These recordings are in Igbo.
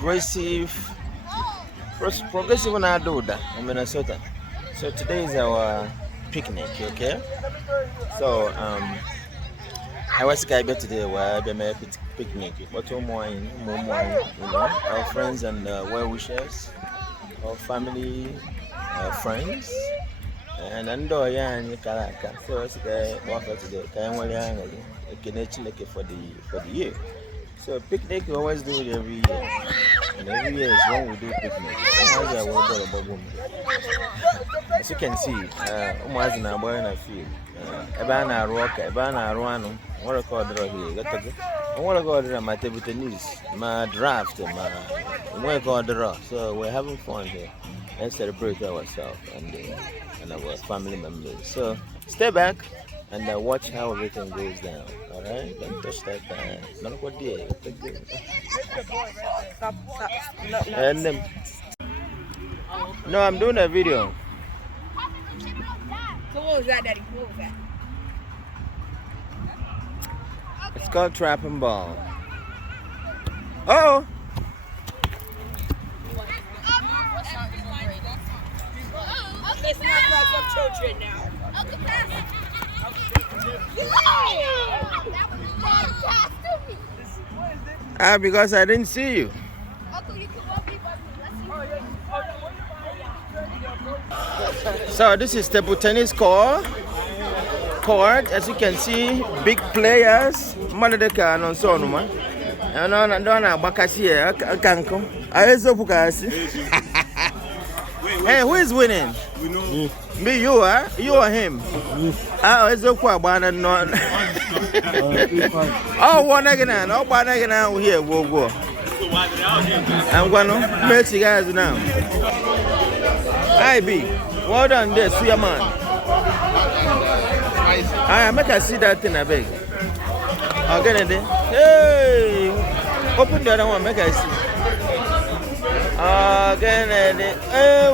progressive and adult in Minnesota. So today is our picnic, okay? So I was guided today where we made picnic, but more, our friends and well wishers, our family, friends, and ando yan kalaka. So it's walk out today. For the year. So picnic we always do it every year. And every year is when we do picnic. As you can see, almost in a boy in a field. Ebana rock, Ebana ruano. What a call here. I want to go to my table tennis, my draft, my draw. So we're having fun here and celebrate ourselves and our family members. So stay back and watch how everything goes down. All right, don't touch that. No, I'm doing a video. So what was that, Daddy? What was that? It's called trap and ball. Oh. Let's not talk of children now. Because I didn't see you. So this is table tennis court. As you can see, big players. Hey, who is winning? We know. Me, you, huh? You or him? Oh, it's okay. Oh, one again. Oh, one again. Here, go. I'm going to meet you guys now. Hi, B. Well done, there, see your man. I make her see that thing, I beg. I'll get it there. Hey, open the other one, make her see. Again,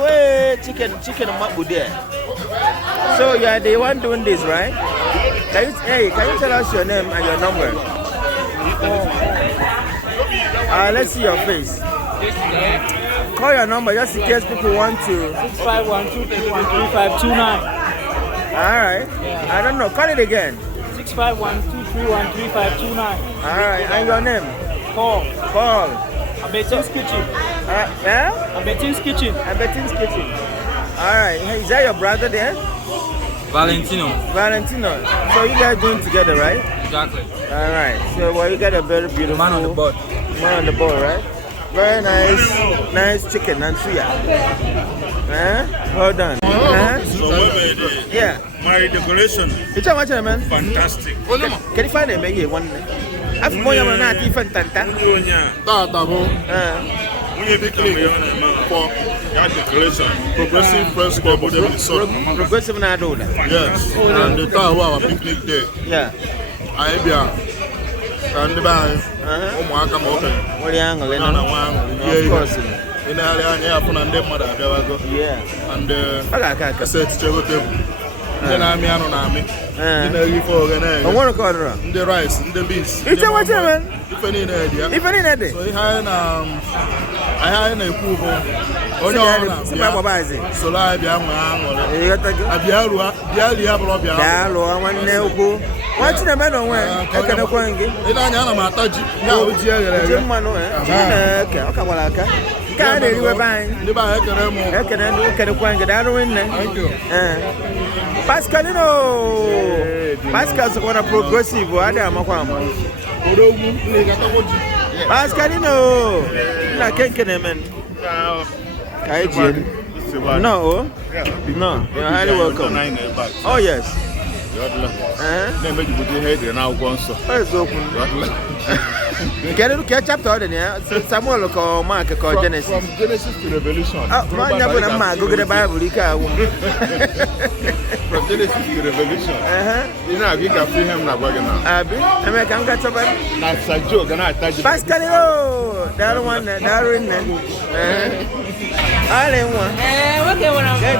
wait, chicken mapu there. So you are the one doing this, right? Can you tell us your name and your number? Let's see your face. Call your number just in case people want to. 651-231-3529. Alright. Yeah. I don't know. Call it again. 651-231-3529. Alright. And your name? Paul. Betty's Kitchen. Yeah? Betty's Kitchen. Betty's Kitchen. Alright. Hey, is that your brother there? Valentino. So you guys doing together, right? Exactly. Alright. So you got a very beautiful man on the board. Man on the board, right? Very nice chicken and suya. Well done. Yeah. My decoration. It's how much, man? Fantastic. Can you find a maybe one? I've more than a different tanta. Decoration. Progressive Press Club of Minnesota. Progressive Nado. Yes. And the tower our picnic day. Yeah. I be and the band. What the angle? Of course. In the area, and them mother. Yeah. And I said, then I'm here on army. The rice, the beans. It's a what, man? If any idea. So I had a pool. Oh, no, so I be a what's the matter when I can acquaint you? I don't know. Can't you buying? Pascal's one progressive. Pascalino, I can't get him. No, you're highly welcome. Oh, yes. Can you catch up to it? Samuel or Mark called Genesis. From Genesis to Revelation. Go get a Bible. From Genesis to Revelation. You know, we can free him now. American got somebody. That's a joke. And I touch Pascalino, that one, Darwin. I didn't want.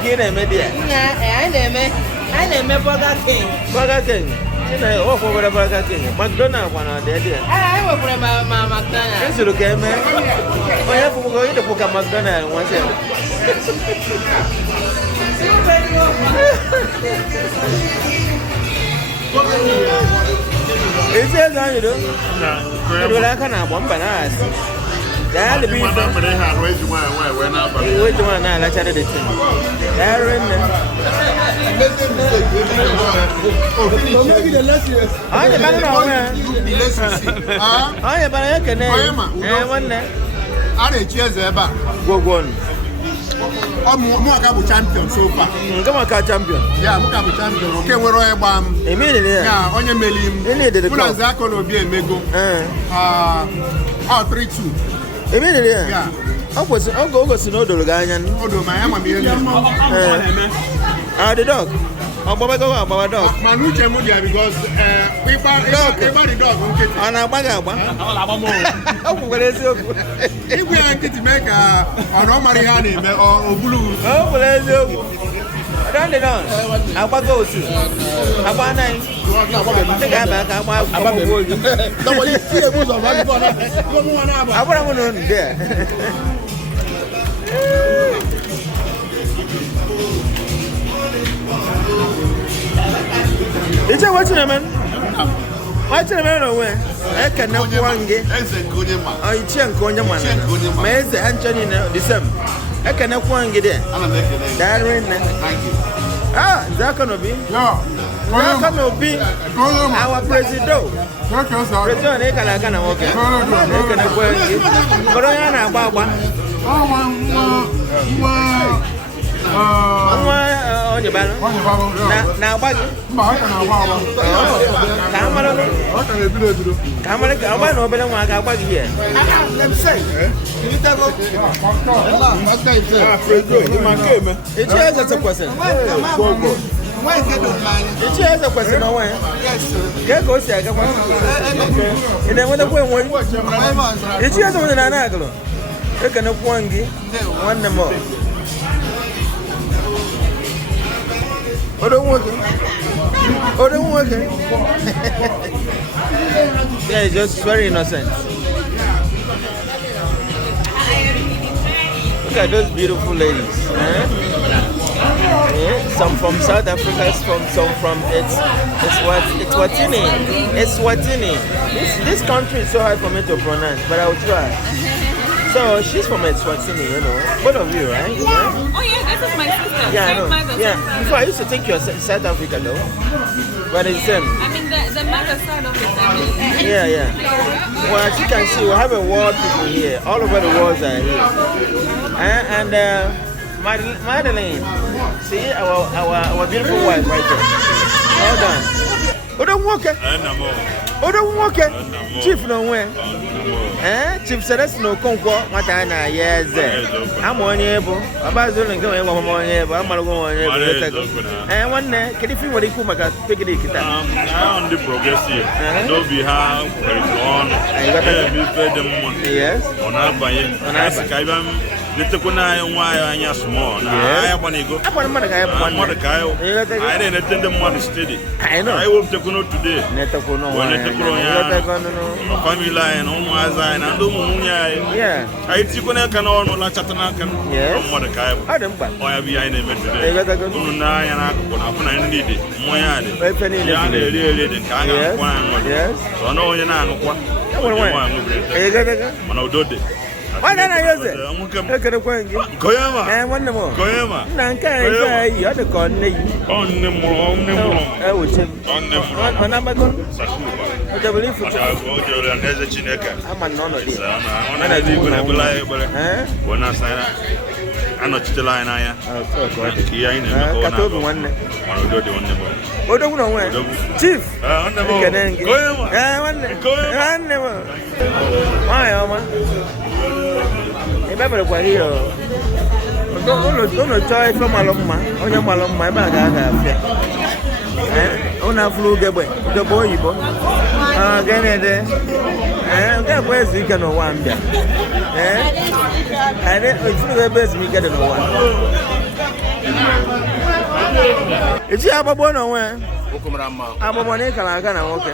Get him, media. I name Burger King. What for the Burger King? McDonald's one of the idea. I work for McDonald's. Yes, look at me. Oh, you have to go in the book at McDonald's once. Is it how you do? No. You like an album, but I yeah, the people. Where's the one? Wait, one now, let's add it. They're in there. Maybe the last year. I am better now. I am better. One there. I cheers ever. Go on. I'm more champion so far. Come on, champion. Yeah, I'm a champion. Okay, we're all about. Immediately. Yeah, on your mailing. You needed the class. I can be a mego. 3-2. Immediately. Yeah. I'll go to know the Ganyan. Although my am The dog. Oh, Baba go about a dog. Manuche Mudia because everybody dog won't get On a bagaba. if we are going to make a normal honey or blue. Oh, let's go. I don't know. I'll go to. I want to take back. I want to there. Ichie watching a man? Watching a man away. I can know one game. Ichie Nkeonyema. Maize and Chinonso the same. I can know one get there. Zakonobi. Zakonobi. Our president. President Ekalakana okay. Corona Baba. On your banner. Now, Baggy. Come on, here. Let me say, it has a question. It has a question. No way. Yes, go say, and then when the point it has only an angle. You can have one more. Oh, don't work. Oh, don't work. Yeah, it's just very innocent. Look at those beautiful ladies. Yeah, some from South Africa, some from it's Swatini. It's Swatini. This country is so hard for me to pronounce, but I will try. So she's from Swatini, you know. Both of you, right? Yeah. Oh yeah, this is my sister. Yeah, I know. Yeah. Before I used to think you're South Africa though, but it's the same. I mean the mother side of the family. Yeah. Well, as you can see, we have a world people here. All over the world are here. And Madeline, see our beautiful wife right there. Well done. Oh, don't walk it. Oh, don't walk it. Chief no way. Chief says no conquer. What I know, yes. I'm on able. About the link going on able. I'm going on. And one day, can you feel what he could make a pick it? I'm on the progressive. Don't be how on. Yes. On our buy. On our Skype. Little Kuna and why I am small. I want to go. I want to go. I didn't attend the money steady. I know. I will take no today. Family and on my side and do Munya. Yeah. I think I can all not Chatana can. Yes. What a guy. I don't buy. I have behind him today. I got to go to Naya and I need it. Moyani. Yes. So no, you're not one. I do it. Why don't I use it? Look at the point. Nkeonyema. And one more. Nkeonyema. Nanka, you are the corner. On the more. I would say. On the more. On number one. I believe for the Chineka. I'm a non of this. I do when I believe. When I sign up, I'm not the line. I am. Here in the one. One of the one. Oh, don't know where. Chief. On the more. Nkeonyema. Why, Oma? Remember what here? Don't try from Maloma. On your Maloma, my bag. On a flew the boy. Again, there. Where's the can of one? And it's the best we get in one. It's your Babona. Abobone kala aka na nwoke.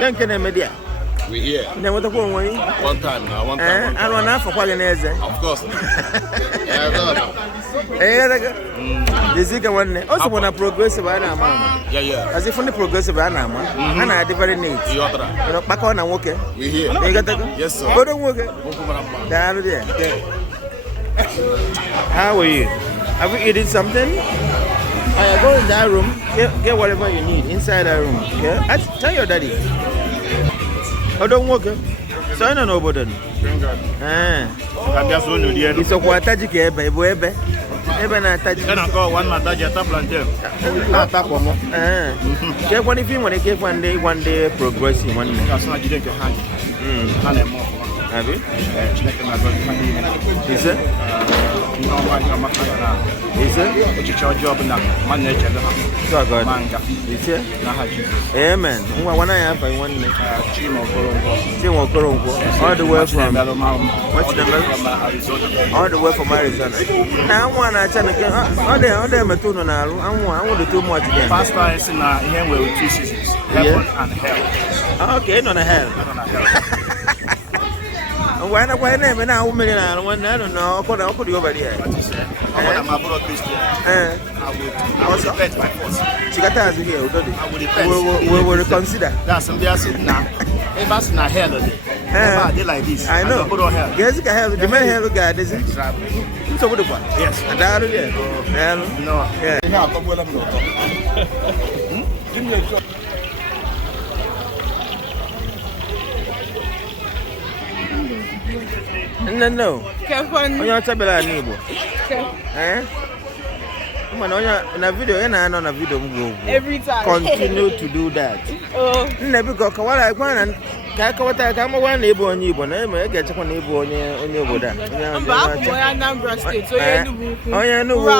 Ya nke na media. We here. Na nweta kwa onwe. One time now, one time. Anu na afọ kwa gị n'eze. Of course. Jessica nwanne. O so na progressive ana ama. Yeah. As if the progressive ana ama. Ana dị very neat. You know, kpakọ na nwoke. We here. Yes sir. Odo nwoke. Daalụ dia. How are you? Have you eaten something? Go in that room, get whatever you need inside that room. Okay? Tell your daddy. Oh, don't work. So I don't know about it. It's a quarter ebe. Ebe na taji. Can I call one mataji at plantain? Get one if you want to get one day progressing one day. Have you? Is it? Is it? So good. Is it? Amen. When I have one all the way from what's the all the way from Arizona. Now I want to tell you, all the matuno now. I want to do much again. Pastor is in here with 2 seasons. Heaven and hell. Okay, not a hell. Why not? Why not? Now, women are one. I don't know. Could you over here? I'm a brother Christian. I will repent my faults. Chikata is here. We will reconsider. That's something I said now. If I not hell today, I did like this. I know. Yes, hell. The man hell God is it? So what about? Yes. And that again. No. Yeah. Give me a job. No. Onye tabela ni Igbo. Na video na video m Every time. Continue to do that. Nne biko kawara gwana ka akawata ka mo wana Igbo onye Igbo na e ga-echekwa na Igbo onye obodo a. Onye Anambra State, onye Enugu. Onye Enugu.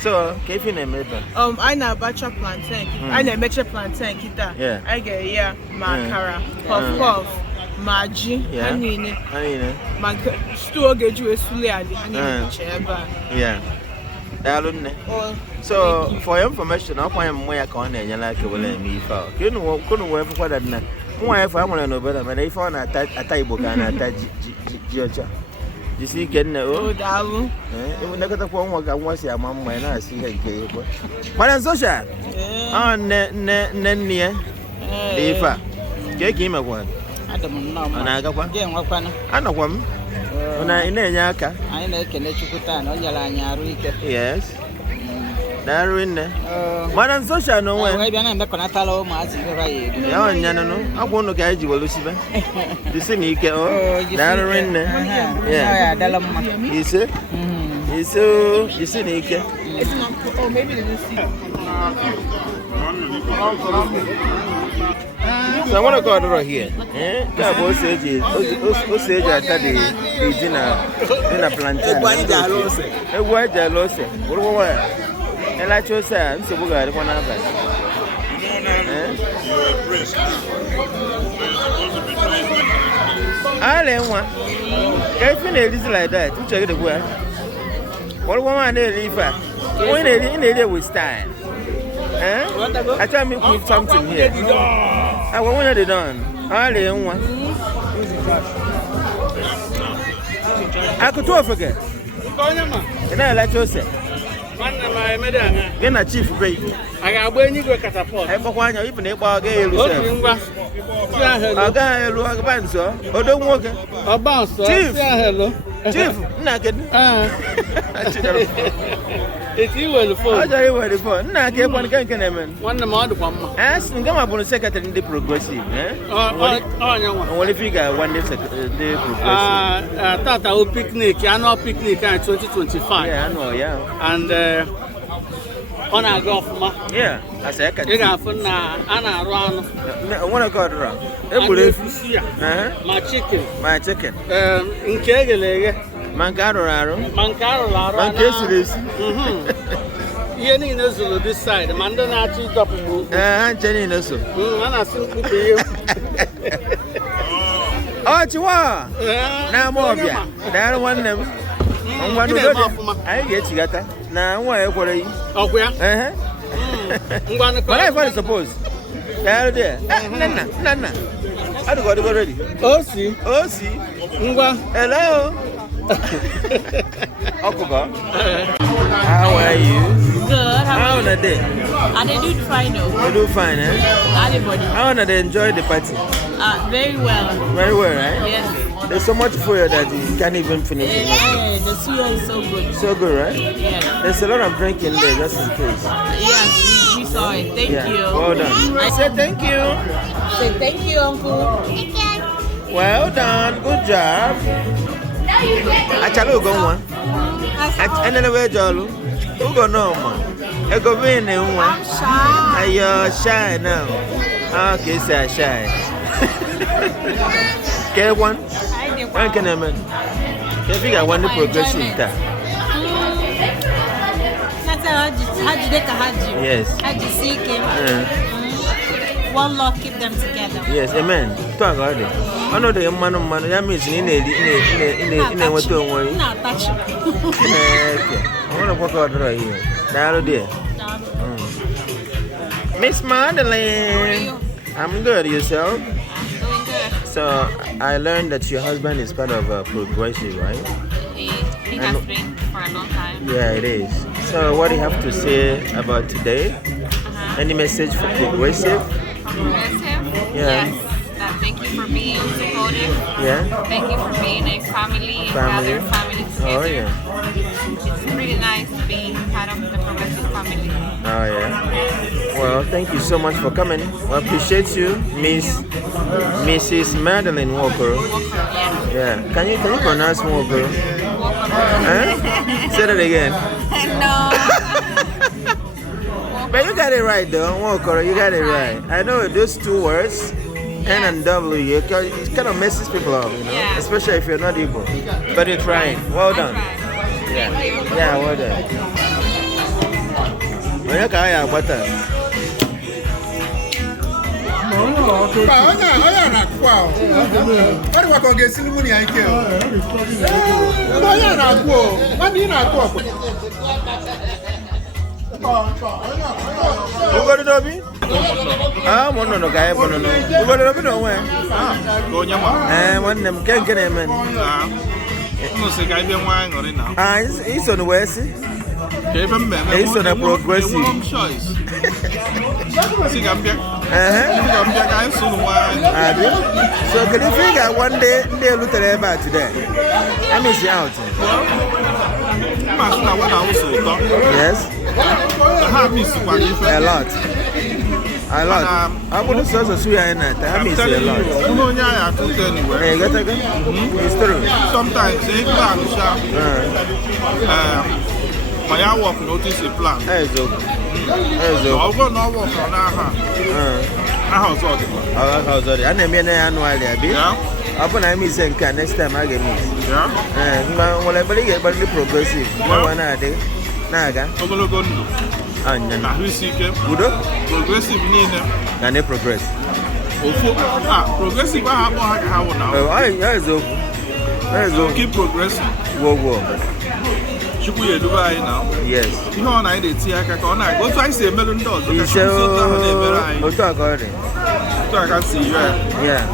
So, keep in the middle. I know bacha plantain. I know mecha plantain kita. I get makara, puff, maji, anine. Mag store geju esule adi. Yeah. So, for your information, I'll find more corner and like a will me for. Couldn't work for that. Why if I want to know better, but if I want a table can attach Georgia. You see, getting oh, Dalu. Even never the phone work. I want to see a mom when I see her. What is social? Oh, near Eva. Get him a one. I don't know. And I got one. I know one. When I in a yaka. I know can let you put on your yes. Darwin. Madam Social, no way. Maybe I'm not going to tell my no. I won't look at you, Lucifer. The same, Darwin. Yeah, Dalam. Is it? Is so, you see, oh, maybe they see. So I want to go over here. That was Osage at the dinner plantain. Why Jalose? What? And like you said, so we got one of them. I don't want. If you need like that, you check the way. What woman they leave her? When they in there with style. I try me with something here. I want it done. I don't want. I could talk again. And I like you say. Get a chief break. I got when you go catapult. I got one even a bar gay. I got a look banso. Oh, don't walk a bounce. Chief, hello. Chief, naked. It's you will phone. I tell you where the phone. Naked one can one the mother one. Ask and come up on the secretary in the progressive. What if you got one day progressive? Tata will picnic, annual picnic in 2025. Yeah, I know, yeah. And on our golf, yeah, I said, I got fun. Anna run. I want to go around. My chicken. My chicken. In Kegele. Mancaro, Mancaro, Yenny Nuzzle this side, Mandanachi double. Jenny Nuzzle. I think to you. Oh, Chihuahua. Now more. There one them. I get you got that. Nah, why? What are you? Oh, where? What I suppose? Yeah, there. Nana. I don't go ready. Oh, see. Hello. Okuba. How are you? Good. How are they? And they do fine though. You do fine, eh? Everybody. How are they enjoy the party? Very well. Very well, right? Yes. There's so much food that you can't even finish it. Yeah, the suya is so good. So good, right? Yeah. There's a lot of drinking there, just in case. Yes, we saw it. Thank you. Well done. I said thank you. Say thank you, Uncle. Well done. Good job. Achalo go one. And then where Jolo? Who go no man? I go in and one. I'm shy. You're shy now. Okay, say shy. Get one. One can I man? Can figure one the progressive time. Yes. One love keep them together. Yes, amen. Talk about it. I know the man of man. That means in what don't worry. Not touch. I want to walk out right here. Down there. Miss Madeline. I'm good. Yourself? I'm doing good. So I learned that your husband is part of Progressive, right? He has been for a long time. Yeah, it is. So what do you have to say about today? Any message for Progressive? Progressive? Yeah. Yes. Thank you for being supportive. Yeah. Thank you for being a family and gather family together. Oh yeah. It's really nice to be part of the Progressive family. Oh yeah. Well, thank you so much for coming. We appreciate you, Mrs. Madeline Walker. Yes. Yeah. Can you pronounce Walker? Huh? Say that again. No. But you got it right though, Walker. You got it right. I know those two words, N and W, it kind of messes people up, you know, Yeah. especially if you're not able. But you're trying. Well done. Thank you. Yeah, well done. When you can have butter. You got it, Dobby? Ah, one no guy, one no. You got it, Dobby, no way. One of them can't get him in. Ah, he's on the west. He's on a Progressive. So can you figure one day they'll look at about today? I miss you out. Yes. A lot. I wouldn't say so sweet in that. I miss you a lot. Hey, got to go? It's true. Sometimes they my work notice a plan. I'll go no work on our house all the house. I never annually. Yeah. Upon I miss and can next time I get miss. Yeah. Well, I believe it, but the Progressive. One day. Naga. And who seek Progressive need them. Can they progress? Progressive, I have how now. Oh, keep progressing. Whoa. Chukuye Dubai now. Yes. You know, I did see I can go twice a million dollars. You say, oh, talk about it. So I can see you. Yeah.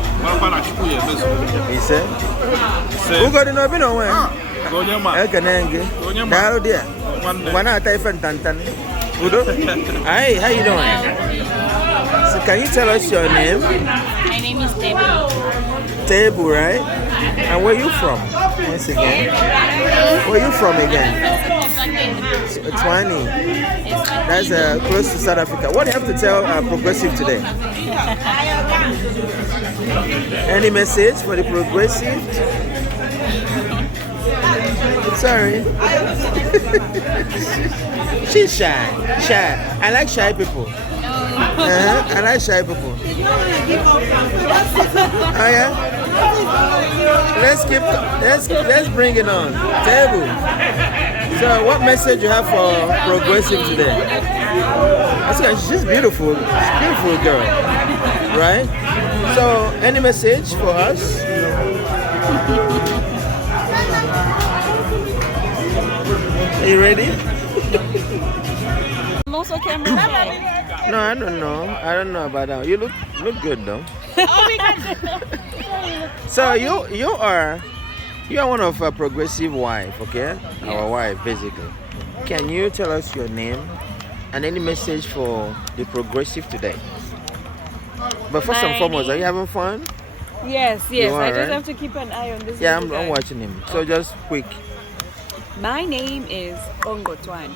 He said, who got in open away? I can hang it. Now, dear. One out of Fantan. Hi, how you doing? So, can you tell us your name? My name is Tebu. Tebu, right? And where you from? Once again. Where you from again? 20. That's close to South Africa. What do you have to tell Progressive today? Any message for the Progressive? Sorry. She's shy. I like shy people. I like shy people. Oh yeah? Let's bring it on. Table. So what message you have for Progressive today? She's beautiful. She's a beautiful girl. Right? So any message for us? Are you ready? I'm also camera shy. No, I don't know. I don't know about that. You look good though. So you are one of a progressive wife, okay? Yeah. Our wife, basically. Can you tell us your name and any message for the progressive today? But first and foremost, are you having fun? Yes. You are, I just right? have to keep an eye on this. Yeah, little I'm guy. watching him. So just quick. My name is Ongo Twan.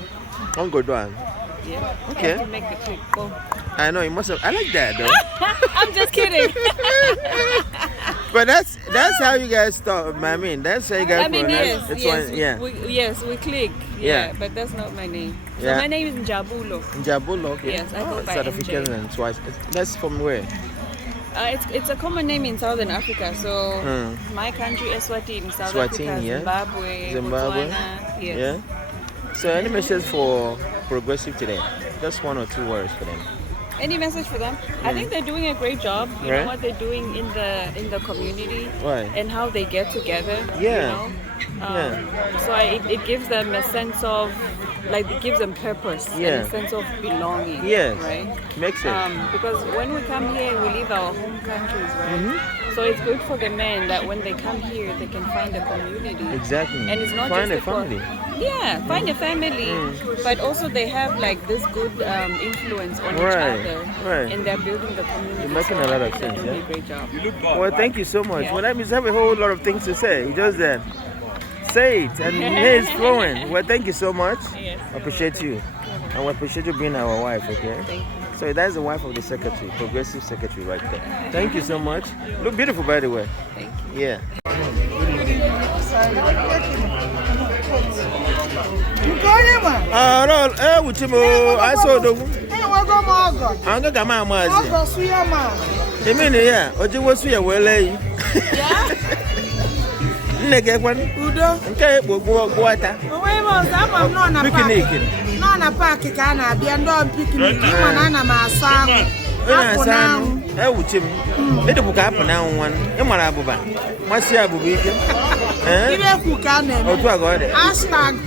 On good one. Yeah. Okay. I have to make the trick. Go. I know you must have. I like that though. I'm just kidding. But that's how you guys start. I mean, that's how you guys. Yes. We click. Yeah. Yeah, but that's not my name. So Yeah. my name is Njabulo. Njabulo. Okay. Yes, I go by South African NJ. and twice. That's from where? It's a common name in Southern Africa. So my country is Eswatini, South Africa, yeah. Zimbabwe, Botswana. Yes. Yeah. So any message for progressive today? Just 1 or 2 words for them. Any message for them? I think they're doing a great job. You Right. know what they're doing in the community Right. and how they get together. Yeah. You know? So it gives them a sense of, like, it gives them purpose Yeah. and a sense of belonging. Yes. Right. Makes sense. Because when we come here, we leave our home countries, right? So it's good for the men that when they come here, they can find a community. Exactly. And it's not Find just a family. Find a family, but also they have like this good influence on each other, right. and they're building the community. You're making a lot of sense, They're doing yeah? a great job. Well, thank you so much. Yeah. Well, that means I have a whole lot of things to say. You just say it, and here it's flowing. Well, thank you so much. Yes. I appreciate you, and we appreciate you being our wife. Okay. Thank you. So that's the wife of the secretary, progressive secretary, right there. Thank you so much. Look beautiful, by the way. Thank you. Yeah. Nkeonyema. No, Uchimo, I saw the. Enwego m ọgọ. I'm going to come out. Ọgọ suya ma. You mean, yeah, Ojiwo Suya Wele. Negekwan. Udo. Nke water. Onwe m ọzọ ama m nọ na Picnic. paakị. Nọ na paakị ka a na-abịa ndị ọrụ picnic. Ịma na ana m asa ahụ. Apụ n'anwụ. Uchim. Ịdịbụ ka apụ n'anwụ nwanne. Ị mara abụba. Masị abụba ike. Ibe ekwu ka a na-eme. Otu a ka ọ dị.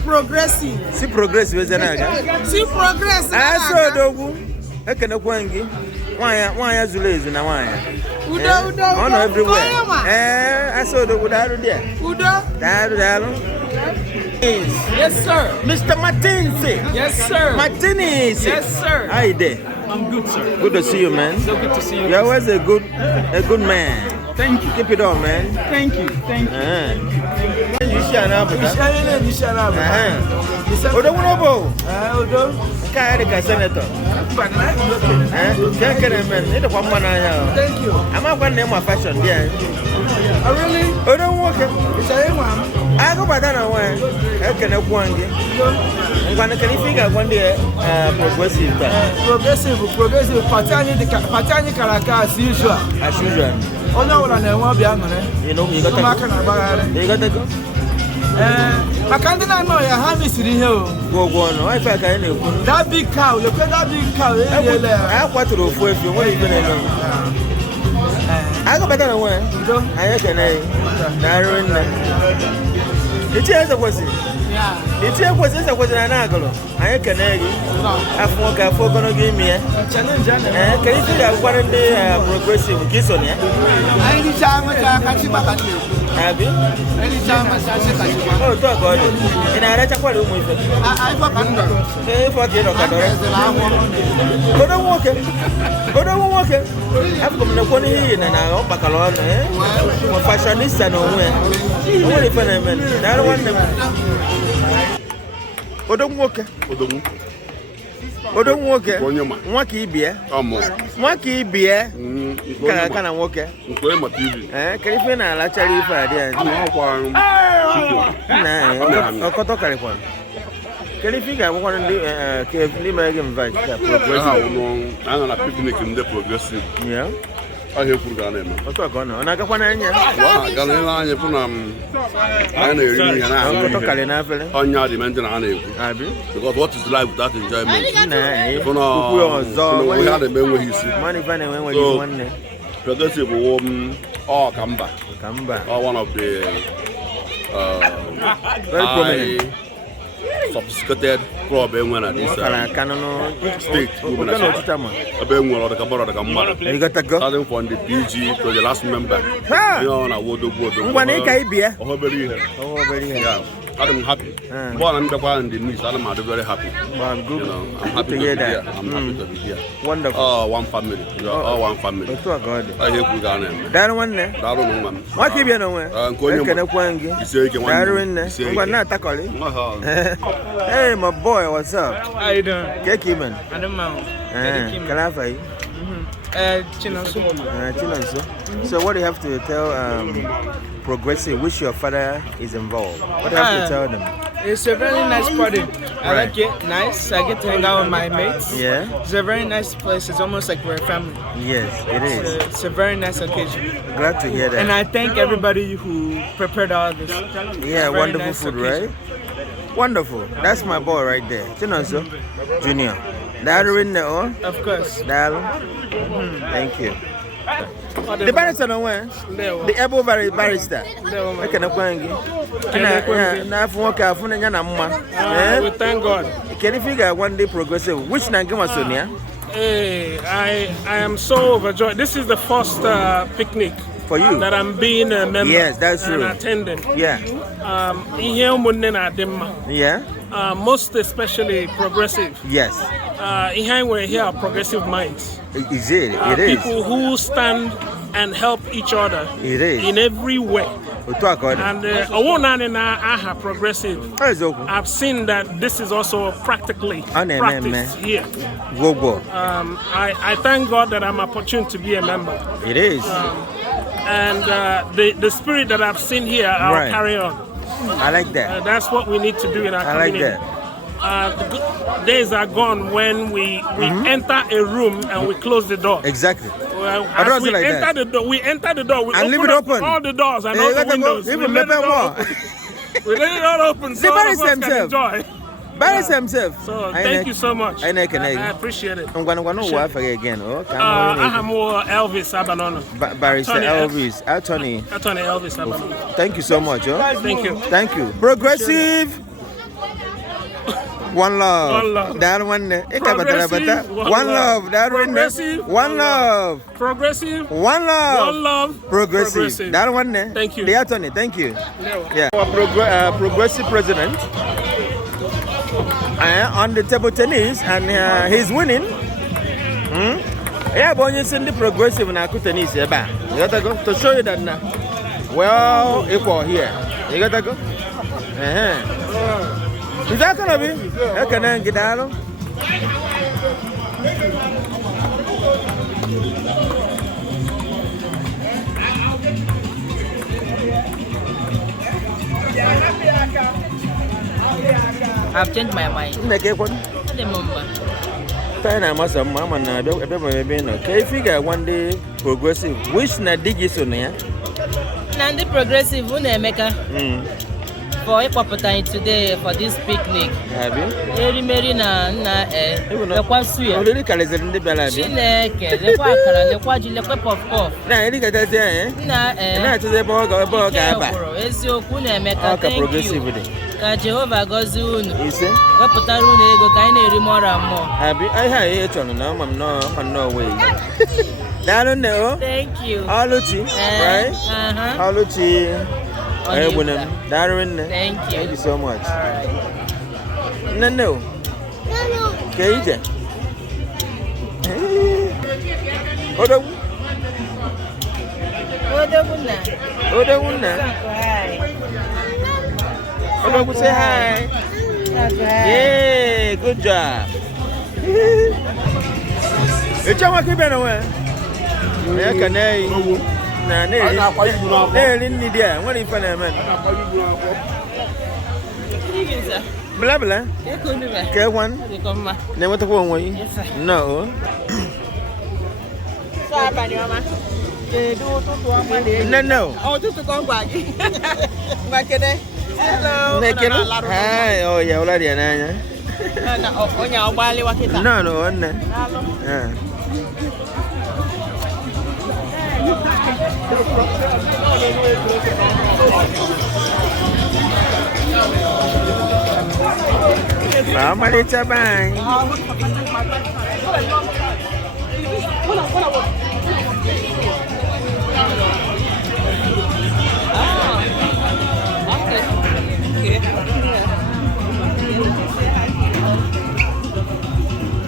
#progressive. Si progressive eze na-aga. Si progress Asị odogwu. Ekenekwa gị. Nwaanyị zuru ezu na nwaanyị. Udo. Ọ nọ everywhere. Nkeonyema. Asị odogwu daalụ dị. Udo. Daalụ. Yes, sir. Mr. Martinez. Yes, sir. Martinez. Yes, sir. How you there? I'm good, sir. Good to see you, man. So good to see you. You're always a good man. Thank you. Keep it on, man. Thank you. Thank you. You share now, but Odo. Ka senator. Thank you. I'm going to fashion there. Oh, really? Odo Walker. I go back down away. I can have one. I'm going to figure one day Progressive Patani Karaka as usual. as usual. Oh no, I won't be angry. You know, you got to go. I can't deny no, I have this in here. Go on. I feel like That big cow, you put that big cow. I want to go if you want to know. I go back down away. I can narrow. It's a question. It's a question. I can I forgot give me. Can you see that one of the progressive kiss on here? Anytime I catch you back at you. Have you? Anytime I catch you. Oh, talk about it. And I let you call him. I fuck under. Hey, fuck you, Odo walk. I've come to one here and I hope I can fashionista no way. Only for them. I don't want them. Odo walk. Waki beer. Waki beer. Can I walk? Nkeonyema TV. Carifina, la charifa, dear. No, Koto Carifon. Can you figure one of the carefully making progressive? I'm a picnic in the progressive. Yeah. I hear for Ghana. What's going on? I got one anya. Ghana, you put I know on your dimension. I because what is life without enjoyment? We had a memory. Money when you want progressive woman or Kamba. Come back. Or one of the very prominent. sophisticated club when at this state. Starting from the PG to the last member. I'm happy. Born and the niece, I'm very happy. I'm good. You know, I'm happy to hear that. I'm happy to be here. Wonderful. One family. We are all one family. I hope we got them. That one there. That one, man. What keep you nowhere? Hey, my boy, what's up? How you doing? Kekiman. I don't know. Can I find? Chinonso. Chinonso. So what do you have to tell Progressive, which your father is involved? What do you have to tell them? It's a very nice party. I like it. Nice. I get to hang out with my mates. Yeah. It's a very nice place. It's almost like we're a family. Yes, it is. It's a very nice occasion. Glad to hear that. And I thank everybody who prepared all this. Yeah, wonderful nice food, occasion. Right? Wonderful. That's my boy right there. Chinonso Junior. Darling in there, oh? Of course. Darling. Thank you. The barrister no one. The able barrister. I can acquaint you. We thank God. Can you figure one day Progressive? Which Nangama Sonia? Hey, I am so overjoyed. This is the first picnic for you that I'm being a member. Yes, that's true. And attending. Yeah. Yeah. Most especially Progressive. Yes. We're here, Progressive Minds. Is it? It is. People who stand and help each other. It is. In every way. And Progressive. I've seen that this is also practically practiced here. I thank God that I'm opportune to be a member. It is. And the spirit that I've seen here, I'll carry on. I like that. That's what we need to do in our community. I like that. Days are gone when we enter a room and we close the door. Exactly. As we enter the door, we and leave it open. All the doors and all the windows. Even let it all we let it all open so all of us can enjoy. Barris himself. So thank you so much. I appreciate it. I'm gonna work again. I'm Elvis Abanono. Barrister Elvis. Attorney Elvis Abanono. Thank you so much. Thank you. Thank you. Progressive. One love. That one. Progressive. One love. That one. Progressive. One love. Progressive. One love. One love. Progressive. That one. Thank you. The attorney. Thank you. Yeah. Our Progressive president on the table tennis, and he's winning. Yeah, but you see the Progressive in our tennis. You gotta go to show you that now. Well, equal here. You gotta go. Is that gonna be? I can get out. I've changed my mind. Can you figure one day Progressive? Which na Digisonia? Nandi Progressive, Unemeka. For a opportunity today for this picnic. Have you? Marina, the Quasuya. Already Calais in the Bella. The Quakara, the Quadilla Cup of Cough. Now, I think that's it. Not to the Borg or Borg. It's your Kunemeka Progressive. Jehovah Gozun. Is it? What Putaru go kind of more and more. Happy? I have it on no way. Thank you. Aluchi, right? Aluchi. Thank you so much. No. Okay. Say hi. Yeah, good job. It's a wacky better. Nah, in India. What if I am? Blah blah. Okay, one. Never to go away. No. No. Oh, just to go back. Hello. Hi. Oh, yeah, already. No. Malicha bang.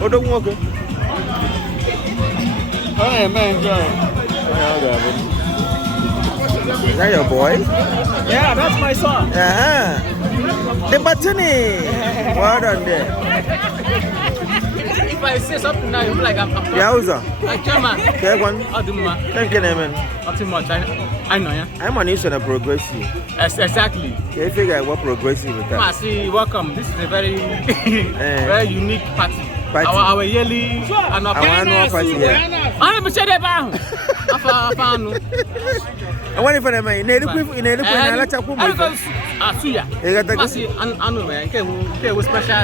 Oh, don't walk it. Hey, man, Is that your boy? Yeah, that's my son. The Batini. Well done there. If I say something now, you'll be like, I'm Yauza. like, Chairman. Okay, one. Thank you, man. Nothing much. I know, yeah. I'm on Eastern progressive. Exactly. Can you figure out what progressive is that? See, welcome. This is a very, very unique party. Our yearly and our annual party. I'm a shade about. I want for the man. In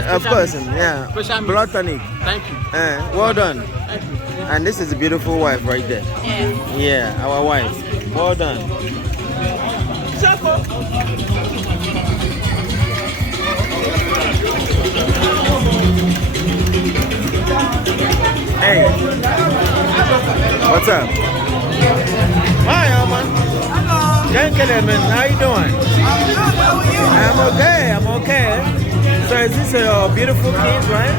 Of course, yeah. Blood tonic. Thank you. Well done. Thank you. And this is a beautiful wife right there. Yeah, our wife. Well done. Hey, what's up? Hi, Alman. Gentlemen, how you doing? I'm okay. I'm okay. So is this your beautiful kids, right?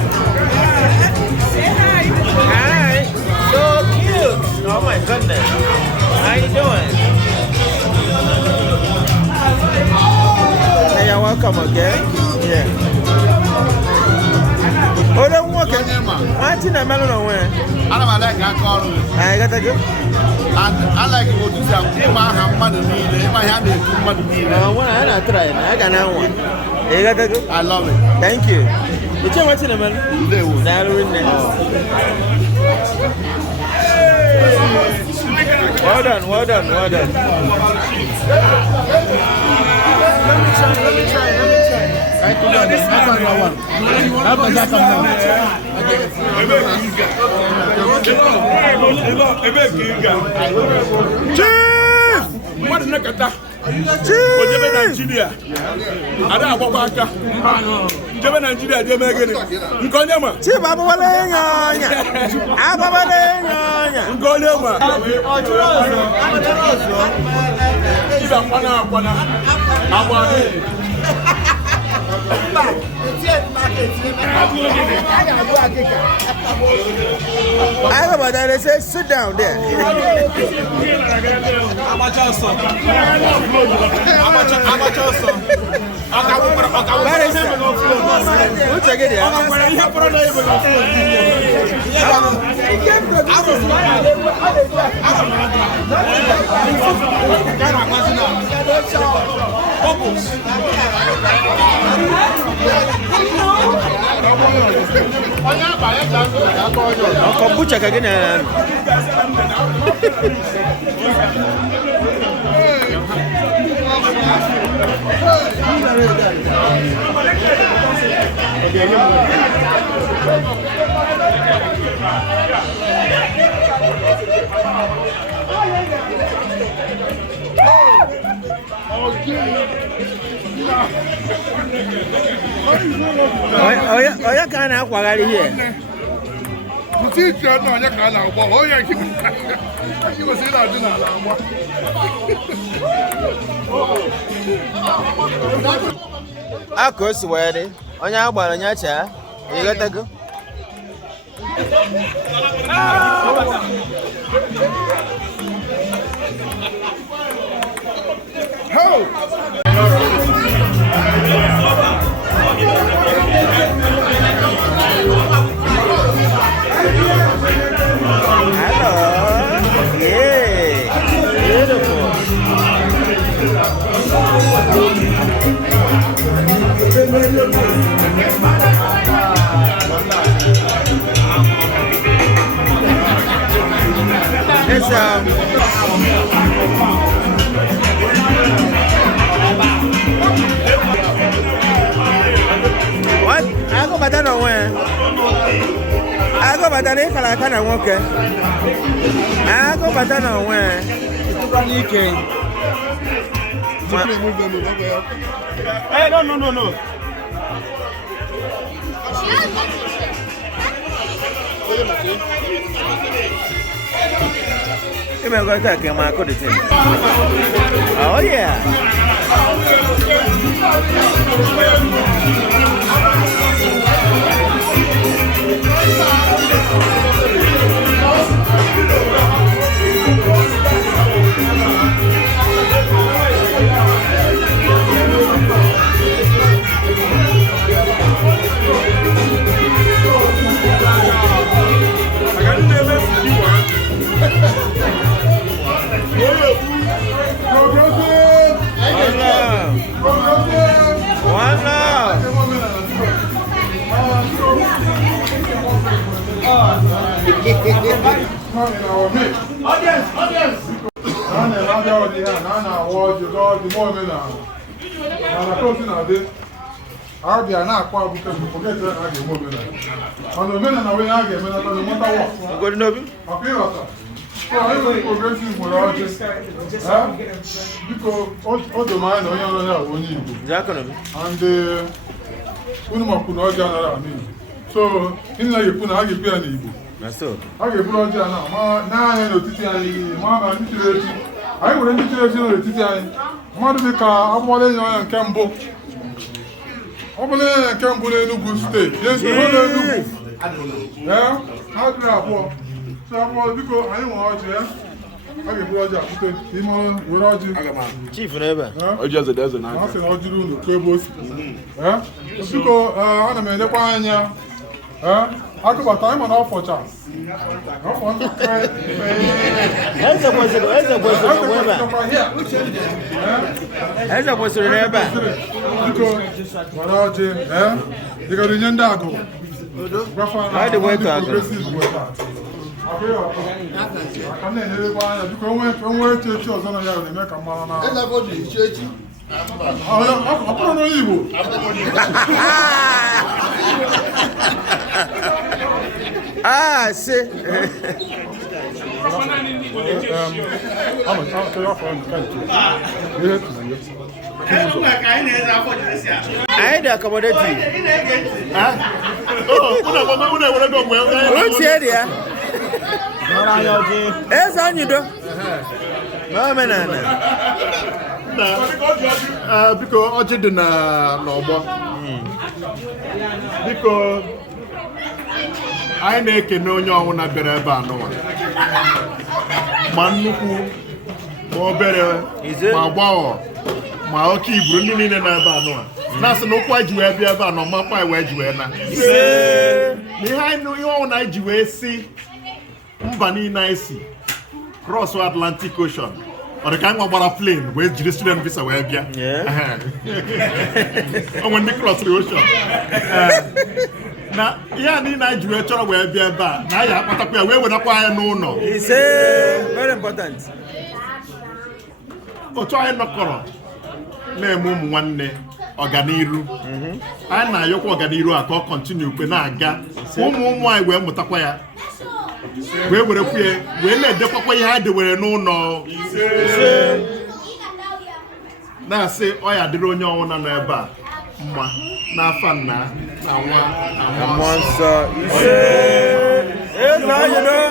Say hi. Hi. So cute. Oh my goodness. How you doing? Hey, you're welcome again. Yeah. Oh, don't walk it. Why didn't I melon away? I don't like that call. I got a good. And I like what you say. If I have money, if I have money, I try. I got now one. You got a good. I love it. Thank you. But you're watching a man. They will. Well done, well done, well done. Let me try. I go there, they say sit down there. Kombucha kagina. Oh, yeah, kind of what here. Teacher, no, you can't. Oh, yeah, you will see that. I could swear it. On your bar, on your chair. You got to go. Hello. Yeah. Beautiful. It's what? I go better than when. I go better than I can't walk. I go better than when. Hey, no. I'm going to take my code. Oh, yeah. So, in like you put a high piano. That's so. I get blood now. Now, no Titian, Mamma, I would introduce you to Titian. Madame, I'm one in Campbell. Obele and Campbell in Ubu State. Yes, yeah, how do I walk? So I'm all because I want to. I get blood Chief never. I just a dozen. I said, I'll do the cables. Yeah, because I'm a man, the pioneer. I go back time and off for chance. Off on the Ah, see. I had a commodity. What's here? Yes, I knew. Because I didn't because I make no young one better about no one. Manuku, more better, my wow, my okay, bringing in another no. That's no quite you have ever no mapa where you are now. Behind no own IGA see Mbani nice cross Atlantic Ocean. Or the kind of a plane where the student visa where yeah. And when they cross the ocean. Now, yeah, need Nigeria where be about. Now, yeah, but where would acquire no. It's very important. Oh, try no color. Name one day, Organiru. And now you Organiru are continue when I got one why we're Mutaquaya. Where would appear? When let the papa had the way no. Now say, oh, I did on your own and ever. Na fun na one sir. Yes, how you know?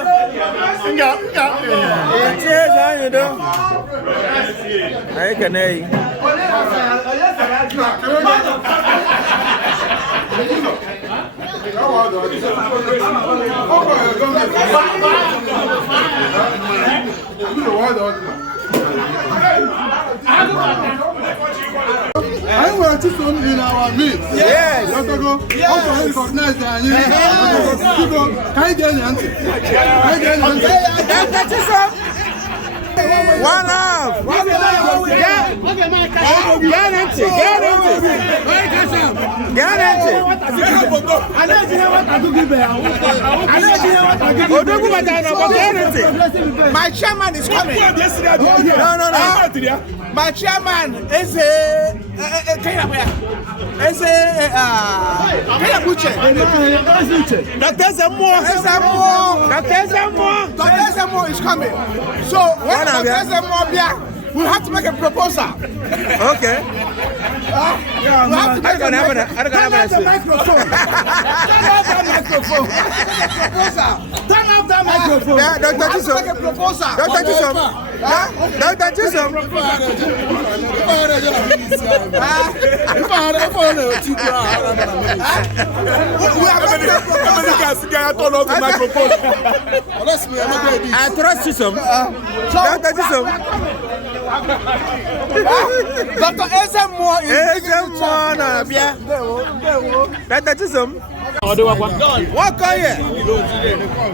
Yes, how you know? I can I want to come in our midst. Yes. Let's go. Also recognize that people can get answer. One up. My chairman is coming. No. My chairman is Dr. Zemo is coming. So when Dr. Zemo we have to make a proposal. Okay. I don't have microphone. Proposal. Turn off that microphone. Yeah, Dr. Chisom. Make a proposal. Dr. Chisom. Dr. Chisom. I trust Chisom. Dr. Chisom. Dr. Ezemo is Dr. Chisom. What can you?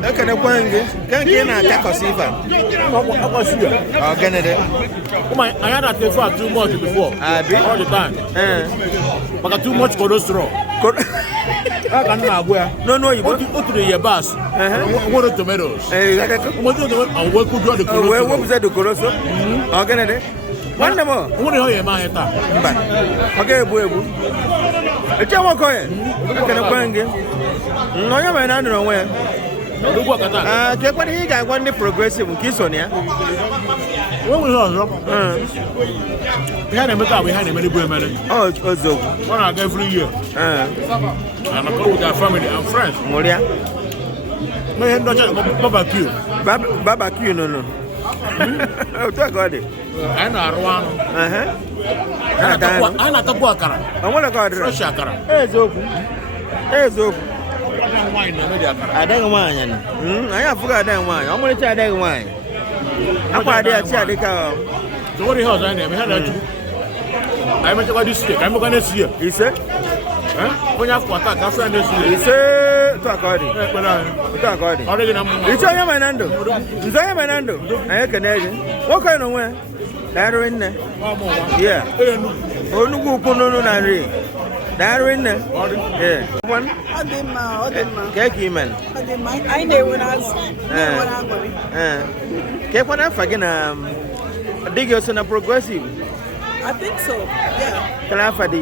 Look at the point. Can't get an attack of Siva. Oh, Kennedy. I had a telephone too much before. All the time. But too much cholesterol. No, you go to the bus. What are tomatoes? What could you do? Where was the cholesterol? Oh, Kennedy. One more. What are you, my head? Okay, boy. It's your work. I can bring him. No, you're an under where. Get what he got one day progressive kiss on ya. What was we had him without we had him many women. Oh, it's also one every year. And I go with our family and friends. Moria. No, barbecue. Barbecue, no. Oh, got it. I know one. I'm not a walker. I want to go to Shakara. It's open. It's open. I don't wine. I have forgot that wine. I'm going to try that wine. I'm going to try the car. So, what the hell is I name? I'm going to go this year. I'm going to see you. He said, when you have to attack, that's when he said, talk about it. Talk about it. It's all your Manando. It's all your Manando. I Canadian. What kind of way? They're in there. Yeah. Oh, no, no, Nari. They're in there. Yeah. One. Keki man. I know when I was. Kek one I forget dig us on a progressive. I think so. Yeah. Can I find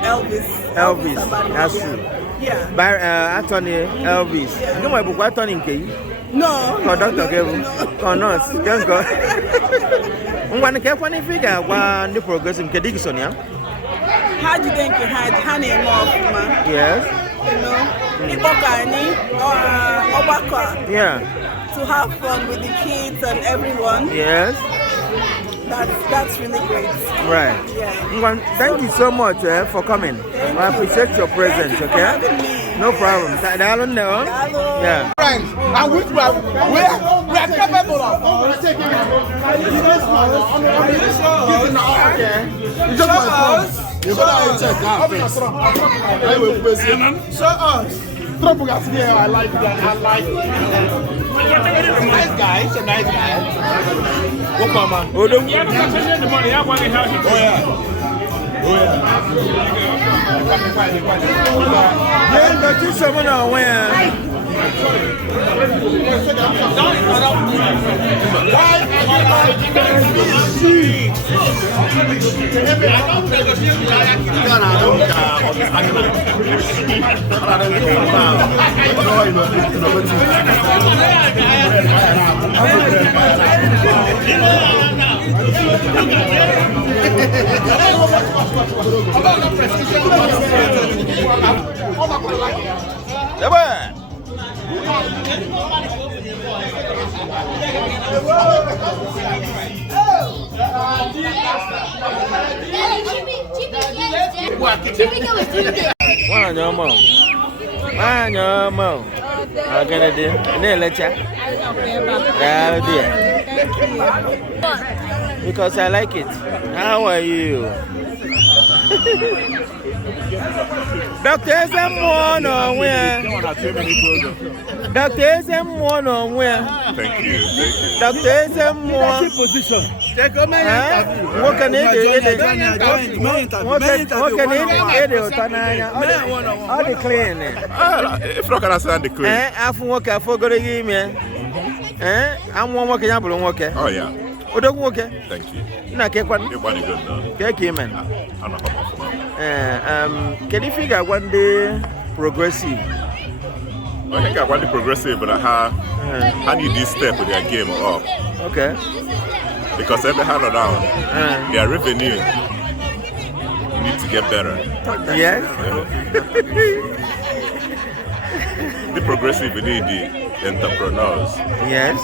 Elvis. That's true. Yeah. By Anthony Elvis. You know my book Anthony Key? No. Dr. Kevin. Oh, no. Don't go. One careful figure one the progressive Kedikson, yeah? How do you think you had honey more? Yes. You know, yeah. To have fun with the kids and everyone. Yes. That's really great. Right. Yeah. Thank you so much for coming. I appreciate your presence, okay? No problem. Yeah. Friends, and which we are capable of. Show us. I like that. Nice guy. He's a nice guy. What on, man? Oh, yeah. Yeah, but you someone aware. Because I like it. How are you? Dr. SM1 on where? Dr. SM1 on where? Thank you. Dr. SM1 position. What can it do? What can it do? All the clean. If not, can I say the clean? I've worked for good game. I'm one working up on work. Oh, yeah. Thank you. Na ke kwan. Ke kwan good now. Ke man. I'm not coming. Can you figure one day progressive? I think I want the progressive, but how do you this step with their game up? Okay. Because every hand around, their revenue need to get better. Yes. the progressive need the entrepreneurs. Yes.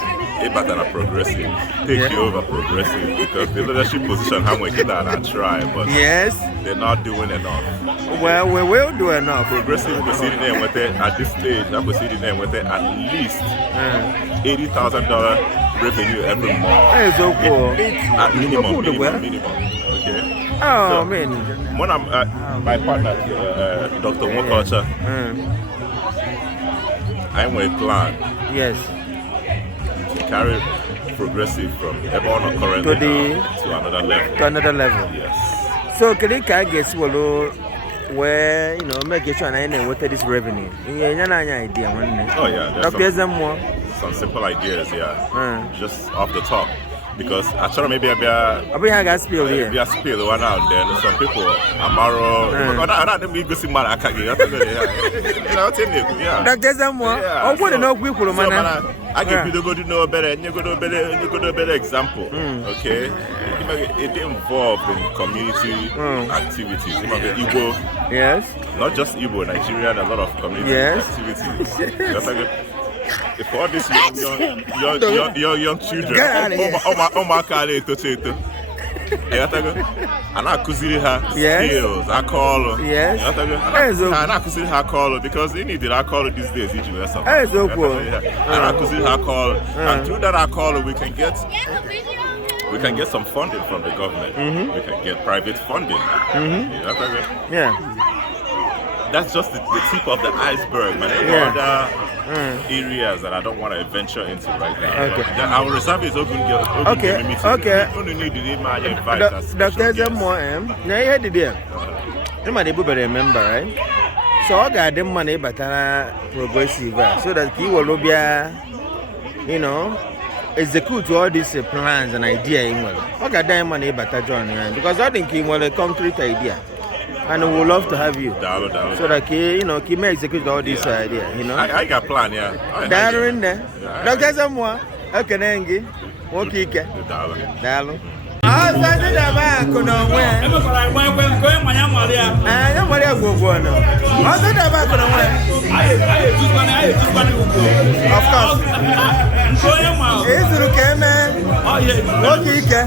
But are progressive. Take you over progressive because the leadership position how we get that I try, but yes, they're not doing enough. Well, we will do enough. Progressive is sitting there with it at this stage. I'm sitting there with it at least $80,000 revenue every month. That is so cool. At minimum. Okay. Oh so, man. When I'm my partner, Dr. Mokocha, I'm with a plan. Yes. Carry progressive from everyone currently to another level. To another level. Yes. So can you guess where make sure I with this revenue? Idea one. Oh yeah. There's some simple ideas, yeah. Just off the top. Because I try maybe I spill here. Be a spill one out there. Some people Amaro. I don't go see man. I can't get. Yeah. There's more. Oh, what no people, man. I give you the good to know better, and you go to a better example. Okay. It involved in community activities. Igbo. Yes. Not just Igbo, Nigeria, and a lot of community activities. If all these young children, and I could see her skills, I call her. Yes. And I could see her call because they need I call these days. And I could see her call, and through that I call we can get some funding from the government. We can get private funding. Yeah. That's just the tip of the iceberg, man. Areas that I don't want to venture into right now. Okay. Our reserve is open. Okay. Only need to invite us. Doctor Zemo, now you had the deal. You might remember, right? So I got them money, but progressive, so that he will be, execute all these plans and ideas. I got them money, but because I think he will a concrete idea. And we would love to have you. So that he may execute all this idea, I got a plan, yeah. Darren there. Dr. Samoa, okay, okay. Dalo. Ah, Sunday the back on where? I'm Maria go on. How's the back on where? Of course. It's okay, man. Okay.